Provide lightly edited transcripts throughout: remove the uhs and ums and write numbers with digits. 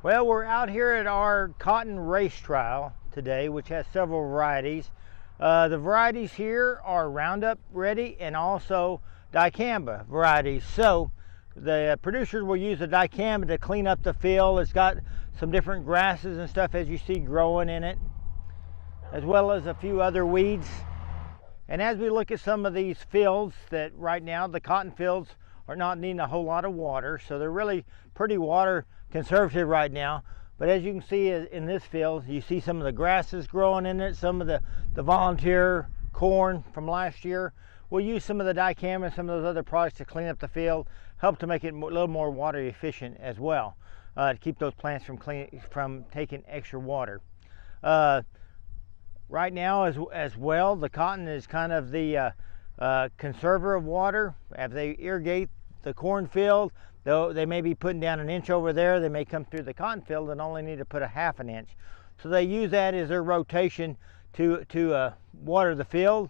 Well, we're out here at our cotton race trial today, which has several varieties. The varieties here are Roundup Ready and also dicamba varieties. So the producers will use the dicamba to clean up the field. It's got some different grasses and stuff, as you see, growing in it, as well as a few other weeds. And as we look at some of these fields, that right now the cotton fields are not needing a whole lot of water, so they're really pretty water conservative right now. But as you can see in this field, you see some of the grasses growing in it, some of the volunteer corn from last year. We'll use some of the dicamba and some of those other products to clean up the field, help to make it a little more water efficient as well, to keep those plants from taking extra water. Right now as well, the cotton is kind of the conserver of water. As they irrigate the cornfield, though they may be putting down an inch over there, they may come through the cotton field and only need to put a half an inch. So they use that as their rotation to water the field.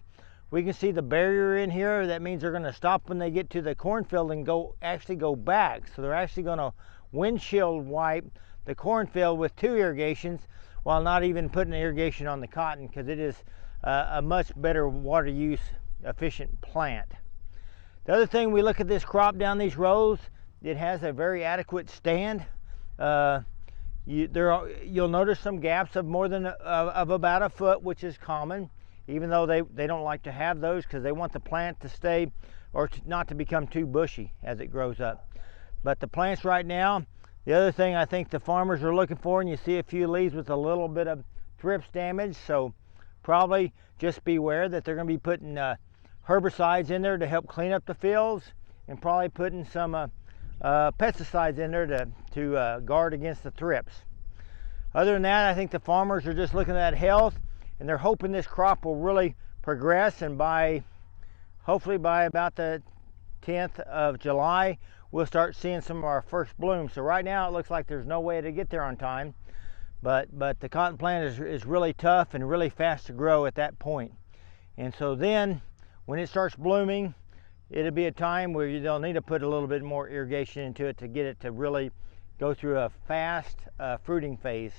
We can see the barrier in here. That means they're going to stop when they get to the cornfield and actually go back. So they're actually going to windshield wipe the cornfield with 2 irrigations, while not even putting irrigation on the cotton, because it is a much better water use efficient plant. The other thing, we look at this crop down these rows, it has a very adequate stand. You'll notice some gaps of more than of about a foot, which is common, even though they don't like to have those because they want the plant to stay or not to become too bushy as it grows up. But the plants right now, the other thing I think the farmers are looking for, and you see a few leaves with a little bit of thrips damage, so probably just beware that they're going to be putting herbicides in there to help clean up the fields, and probably putting some pesticides in there to guard against the thrips. Other than that, I think the farmers are just looking at health, and they're hoping this crop will really progress, and hopefully by about the 10th of July, we'll start seeing some of our first blooms. So right now it looks like there's no way to get there on time, but the cotton plant is really tough and really fast to grow at that point. And so then when it starts blooming, it'll be a time where they'll need to put a little bit more irrigation into it to get it to really go through a fast fruiting phase.